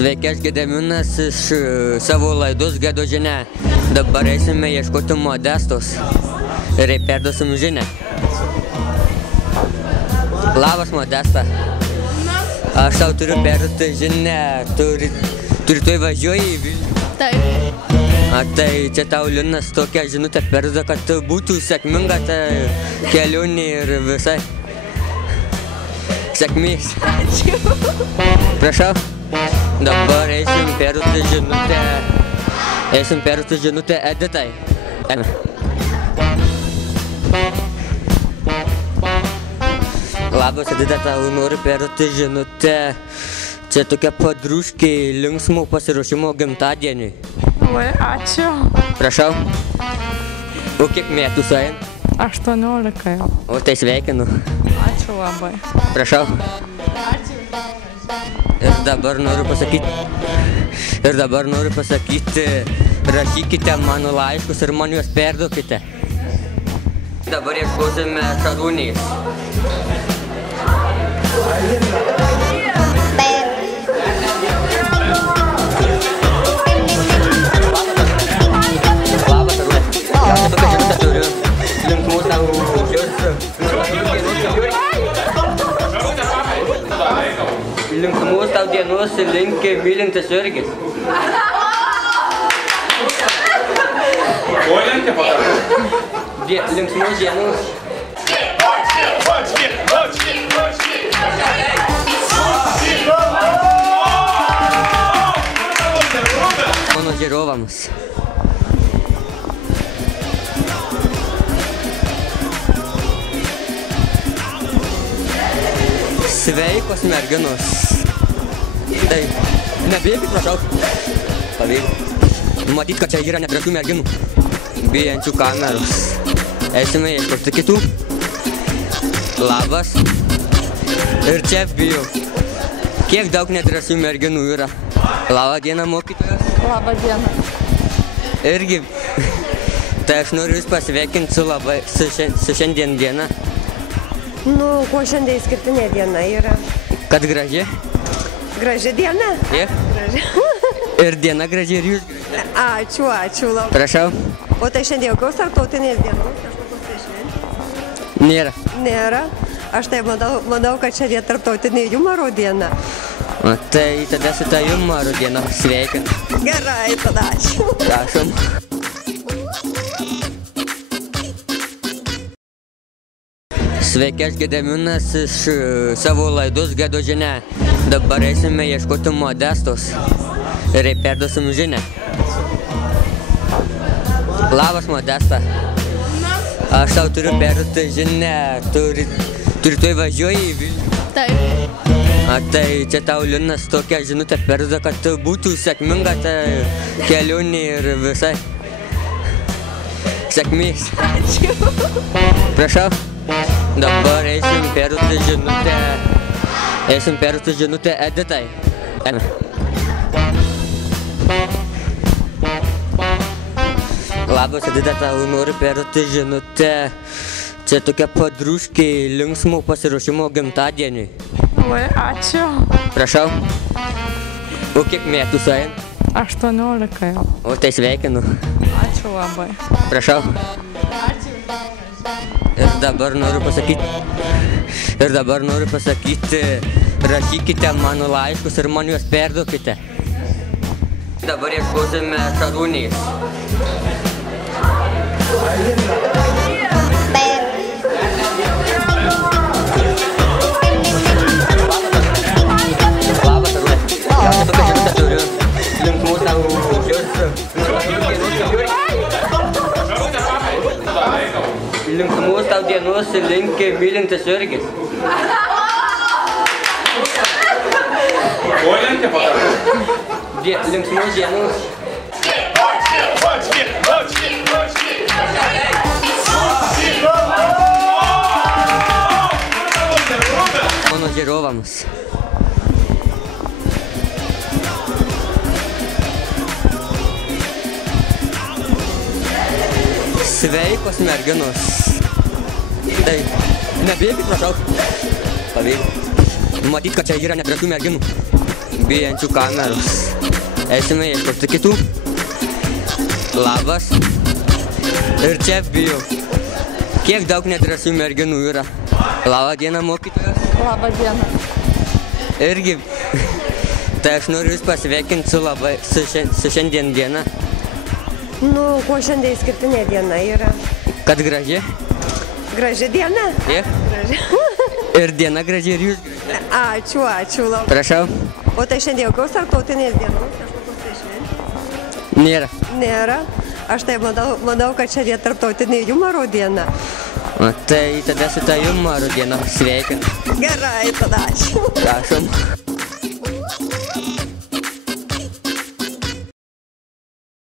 Sveiki, aš Gediminas iš savo laidos Gedo žinia. Dabar eisime ieškoti Modestos ir perduosim žinią. Labas, Modesta. Aš tau turiu perduoti žinią. Turi tu įvažiuoji į Vilnių? Taip. Tai čia tau Linas tokią žinutę perduoda, kad būtų sėkminga ta kelionė ir visai sėkmės. Ačiū. Prašau. Dabar eisim perduoti žinutę Editai. Labas, Edita, tau noriu perduoti žinutę. Čia tokia padruškiai linksmų pasiruošimo gimtadieniui. Oi, ačiū. Prašau. O kiek metų sueina? 18 jau. O tai sveikinu. Ačiū labai. Prašau. Ir dabar noriu pasakyti, rašykite mano laiškus ir man juos perduokite. Dabar ieškosime Šarūnės. Labas, Šarūnė. Aš tokią žinutę turiu. Linksmų tau Linksmus tau dienos linki mylintis Jurgis. Ko linki patarti? Linksmus dienos. Mano žiūrovams. Sveikos merginos. Tai, nebėkit, prašau. Pavėliau. Matyt, kad čia yra nedrąsių merginų, bijančių kameros. Eisime ieškoti kitų. Labas. Ir čia bijau. Kiek daug nedrąsių merginų yra. Labą dieną, mokytojas. Labą dieną. Irgi. Tai aš noriu jūs pasveikinti su šiandien diena. Nu, kuo šiandien išskirtinė diena yra? Kad graži? Graži diena? Graži. Ir diena graži, ir jūs graži. Ačiū labai. Prašau. O tai šiandien jokios tarptautinės dienos, kažkokios tai šventės? Nėra. Nėra. Aš tai manau, kad šiandien tarptautinė jumoro diena. O tai tada su ta jumoro diena sveikinu. Gerai, tada ačiū. Prašom. Sveiki, aš Gediminas iš savo laidos Gedo žinia. Dabar eisime ieškoti Modestos ir perduosim žinią. Labas, Modesta. Aš tau turiu perduoti žinią. Turi tu įvažiuoji į Vilnių? Taip. Tai čia tau Linas tokią žinutę perduoda, kad būtų sėkminga ta kelionė ir visai sėkmės. Ačiū. Prašau. Dabar eisim perduoti žinutę Editai. Labas, Edita, tau noriu perduoti žinutę. Čia tokia padruškiai linksmų pasiruošimo gimtadieniui. Oi, ačiū. Prašau. O kiek metų sueina? 18 jau. O tai sveikinu. Ačiū labai. Prašau. Ir dabar noriu pasakyti, rašykite mano laiškus ir man juos perduokite. Dabar ieškosime Šarūnės. Labas, Šarūnė. Aš tokią žinutę turiu. Linksmų tau Linksmus tau dienos linki mylintis Jurgis. Ko linki patarti? Linksmus dienos. Mano žiūrovams. Sveikos merginos. Tai, nebėkit, prašau. Pavėliau. Matyt, kad čia yra nedrąsių merginų, bijančių kameros. Eisime ieškoti kitų. Labas. Ir čia bijau. Kiek daug nedrąsių merginų yra. Labą dieną, mokytojas. Labą dieną. Irgi. Tai aš noriu Jūs pasveikinti su šiandien diena. Nu, kuo šiandien išskirtinė diena yra? Kad graži. Graži diena? Taip. Ir diena graži, ir Jūs graži. Ačiū labai. Prašau. O tai šiandien jokios tarptautinės dienos, kažkokios tai šventės? Nėra. Nėra. Aš tai manau, kad šiandien tarptautinė jumoro diena. O tai tada su ta jumoro diena sveikinu. Gerai, tada ačiū. Prašom.